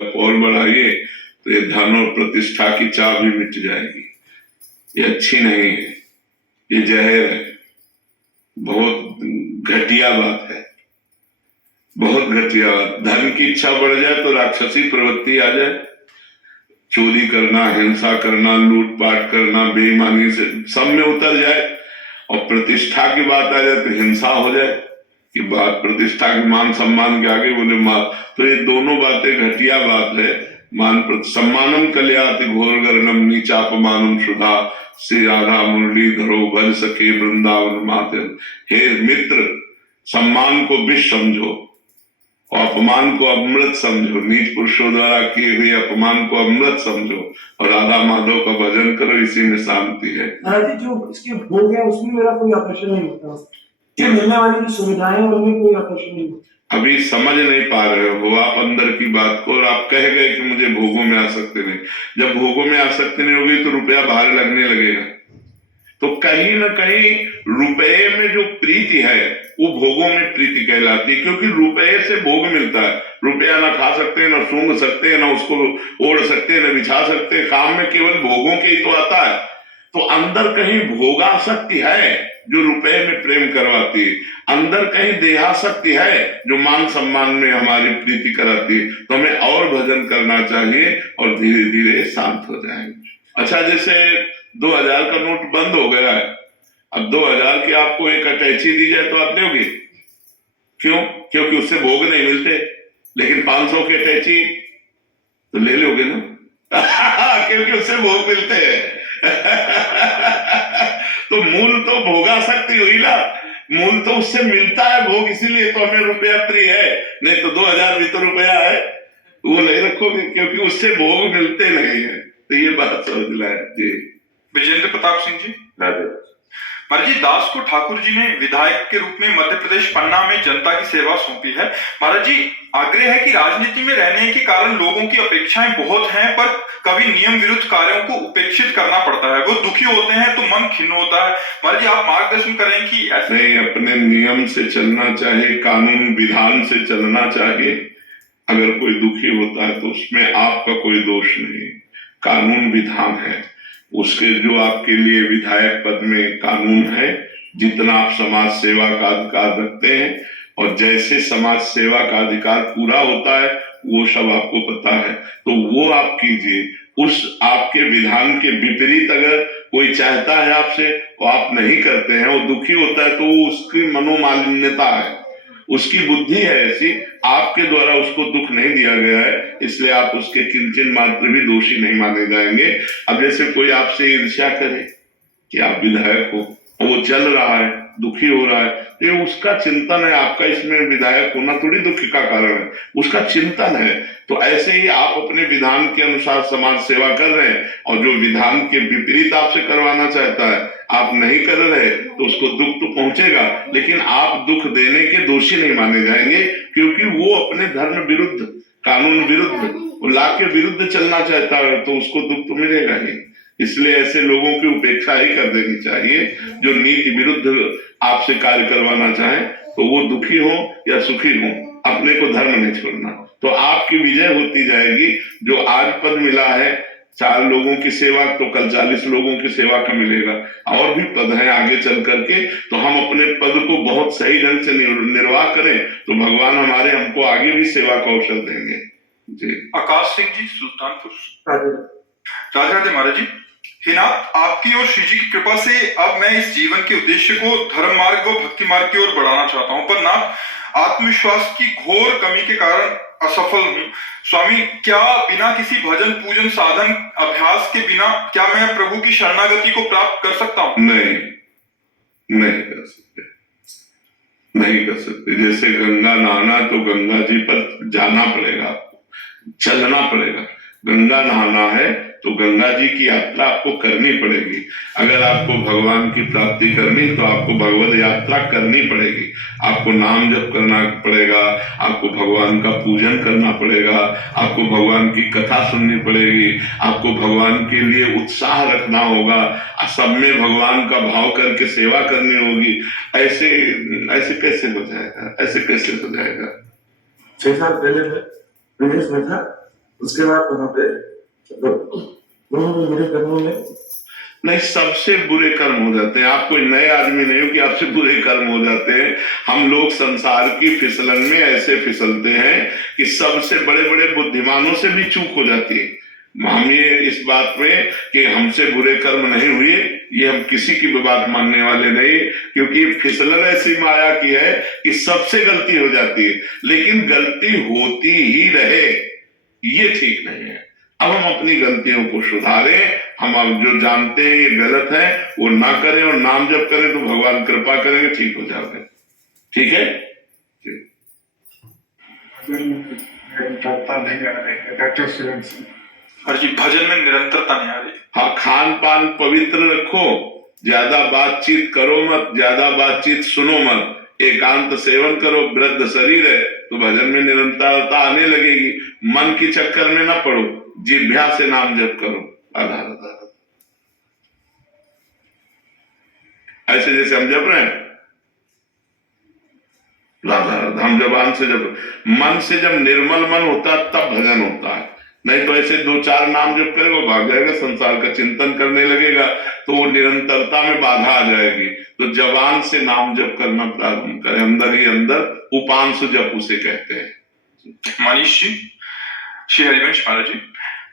और बढ़ाइए तो ये धन और प्रतिष्ठा की चाह भी मिट जाएगी। ये अच्छी नहीं है, ये जहर है, बहुत घटिया बात है, बहुत घटिया बात। धन की इच्छा बढ़ जाए तो राक्षसी प्रवृत्ति आ जाए, चोरी करना, हिंसा करना, लूटपाट करना, बेईमानी से सब में उतर जाए, और प्रतिष्ठा की बात आ जाए तो हिंसा हो जाए कि बात प्रतिष्ठा के मान सम्मान के आगे बोले मां। तो ये दोनों बातें घटिया बात है। मान सम्मानम कल्याति घोर गर्णम नीचापमानम शुदा से राधा मुरली धरो भज सके वृंदावन माते। हे मित्र, सम्मान को विष समझो और अपमान को अमृत समझो, नीच पुरुषों द्वारा किए हुए अपमान को अमृत समझो और राधा माधव का भजन करो, इसी में शांति है। जो इसके भोग है उसमें मेरा कोई आकर्षण नहीं होता, ये मिलने वाली जो सुविधाएं उनमें कोई आकर्षण नहीं होता। अभी समझ नहीं पा रहे हो आप अंदर की बात को, और आप कह गए कि मुझे भोगों में आसक्ति नहीं। जब भोगों में आसक्ति नहीं होगी तो रुपया बाहर लगने लगेगा। तो कहीं ना कहीं रुपये में जो प्रीति है वो भोगों में प्रीति कहलाती है, क्योंकि रुपये से भोग मिलता है। रुपया ना खा सकते, ना सूंघ सकते, ना उसको ओढ़ सकते, ना बिछा सकते, काम में केवल भोगों के ही तो आता है। तो अंदर कहीं भोगासक्ति है जो रुपए में प्रेम करवाती है, अंदर कहीं देहासक्ति है जो मान सम्मान में हमारी प्रीति कराती है। तो हमें और भजन करना चाहिए और धीरे धीरे शांत हो जाएंगे। अच्छा, जैसे 2000 का नोट बंद हो गया है, अब 2000 की आपको एक अटैची दी जाए तो आप लोगे? क्यों? क्योंकि उससे भोग नहीं मिलते। लेकिन 500 की अटैची तो ले लोगे ना क्योंकि उससे भोग मिलते हैं तो मूल तो भोगासक्ति हुई ना, मूल तो उससे मिलता है भोग, इसीलिए तो हमें रुपया प्रिय है। नहीं तो 2000 भी तो रुपया है, वो नहीं रखोगे क्योंकि उससे भोग मिलते नहीं है। तो ये बात समझ लाए जी। विजेंद्र प्रताप सिंह जी, महाराज जी, दास को ठाकुर जी ने विधायक के रूप में मध्य प्रदेश पन्ना में जनता की सेवा सौंपी है। महाराज जी, आग्रह है कि राजनीति में रहने के कारण लोगों की अपेक्षाएं बहुत हैं, पर कभी नियम विरुद्ध कार्यों को उपेक्षित करना पड़ता है। वो दुखी होते हैं तो मन खिन्न होता है। महाराज जी, आप मार्गदर्शन करें कि ऐसे नहीं, अपने नियम से चलना चाहिए, कानून विधान से चलना चाहिए। अगर कोई दुखी होता है तो उसमें आपका कोई दोष नहीं, कानून विधान है उसके। जो आपके लिए विधायक पद में कानून है, जितना आप समाज सेवा का अधिकार रखते हैं और जैसे समाज सेवा का अधिकार पूरा होता है वो सब आपको पता है, तो वो आप कीजिए। उस आपके विधान के विपरीत अगर कोई चाहता है आपसे तो आप नहीं करते हैं, वो दुखी होता है तो उसकी मनोमालिन्यता है, उसकी बुद्धि है ऐसी, आपके द्वारा उसको दुख नहीं दिया गया है, इसलिए आप उसके किंचन मात्र भी दोषी नहीं माने जाएंगे। अब जैसे कोई आपसे ईर्ष्या करे कि आप विधायक हो और वो चल रहा है, दुखी हो रहा है, ये उसका चिंतन है, आपका इसमें विधायक होना थोड़ी दुख का कारण है, उसका चिंतन है। तो ऐसे ही आप अपने विधान के अनुसार समाज सेवा कर रहे हैं और जो विधान के विपरीत आपसे करवाना चाहता है आप नहीं कर रहे तो उसको दुख तो पहुंचेगा, लेकिन आप दुख देने के दोषी नहीं माने जाएंगे, क्योंकि वो अपने धर्म विरुद्ध, कानून विरुद्ध, ला के विरुद्ध चलना चाहता है तो उसको दुख तो मिलेगा ही। इसलिए ऐसे लोगों की उपेक्षा ही कर देनी चाहिए जो नीति विरुद्ध आपसे कार्य करवाना चाहे, तो वो दुखी हो या सुखी हो, अपने को धर्म नहीं छोड़ना, तो आपकी विजय होती जाएगी। जो आज पद मिला है 4 लोगों की सेवा, तो कल 40 लोगों की सेवा का मिलेगा, और भी पद हैं आगे चल करके। तो हम अपने पद को बहुत सही ढंग से निर्वाह करें तो भगवान हमारे हमको आगे भी सेवा का अवसर देंगे जी। आकाश सिंह जी, सुल्तानपुर। राधे राधे महाराज जी। हे नाथ, आपकी और श्री जी की कृपा से अब मैं इस जीवन के उद्देश्य को धर्म मार्ग व भक्ति मार्ग की ओर बढ़ाना चाहता हूँ, पर नाथ आत्मविश्वास की घोर कमी के कारण असफल हूँ। स्वामी, क्या बिना किसी भजन पूजन साधन अभ्यास के बिना क्या मैं प्रभु की शरणागति को प्राप्त कर सकता हूँ? नहीं, नहीं कर सकते, नहीं कर सकते। जैसे गंगा नहाना तो गंगा जी पर जाना पड़ेगा, आपको चलना पड़ेगा। गंगा नहाना है तो गंगा जी की यात्रा आपको करनी पड़ेगी। अगर आपको भगवान की प्राप्ति करनी तो आपको भगवत यात्रा करनी पड़ेगी, आपको नाम जप करना पड़ेगा, आपको भगवान का पूजन करना पड़ेगा, आपको भगवान की कथा सुननी पड़ेगी, आपको भगवान के लिए उत्साह रखना होगा, सब में भगवान का भाव करके सेवा करनी होगी। ऐसे ऐसे कैसे हो जाएगा? ऐसे कैसे हो जाएगा? 6 साल पहले मैं विदेश में था, उसके बाद वहां पे दोनों को बुरे कर्मों में नहीं, सबसे बुरे कर्म हो जाते हैं। आप कोई नए आदमी नहीं हो कि आपसे बुरे कर्म हो जाते हैं। हम लोग संसार की फिसलन में ऐसे फिसलते हैं कि सबसे बड़े बड़े बुद्धिमानों से भी चूक हो जाती है। हम ये इस बात में कि हमसे बुरे कर्म नहीं हुए, ये हम किसी की भी बात मानने वाले नहीं, क्योंकि फिसलन ऐसी माया की है कि सबसे गलती हो जाती है, लेकिन गलती होती ही रहे ये ठीक नहीं है। अब हम अपनी गलतियों को सुधारें, हम अब जो जानते हैं ये गलत है वो ना करें और नाम जप करें तो भगवान कृपा करेंगे, ठीक हो जाओगे। ठीक है जी। महाराज जी भजन में निरंतरता नहीं आ रही। हाँ, खान पान पवित्र रखो, ज्यादा बातचीत करो मत, ज्यादा बातचीत सुनो मत, एकांत सेवन करो। वृद्ध शरीर है तो भजन में निरंतरता आने लगेगी। मन के चक्कर में ना पड़ो, जिह्वा से नाम जप करो। आधार आधार ऐसे जैसे हम जप रहे हैं, हम जबान से जब, मन से जब निर्मल मन होता है तब भजन होता है। नहीं तो ऐसे दो चार नाम जप करेगा भाग जाएगा, संसार का चिंतन करने लगेगा तो वो निरंतरता में बाधा आ जाएगी। तो जबान से नाम जप करना प्रारंभ करें, अंदर ही अंदर उपांश जप उसे कहते हैं। मनीष जी, श्री हरिवंश महाराज जी,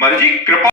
महाराज जी कृपा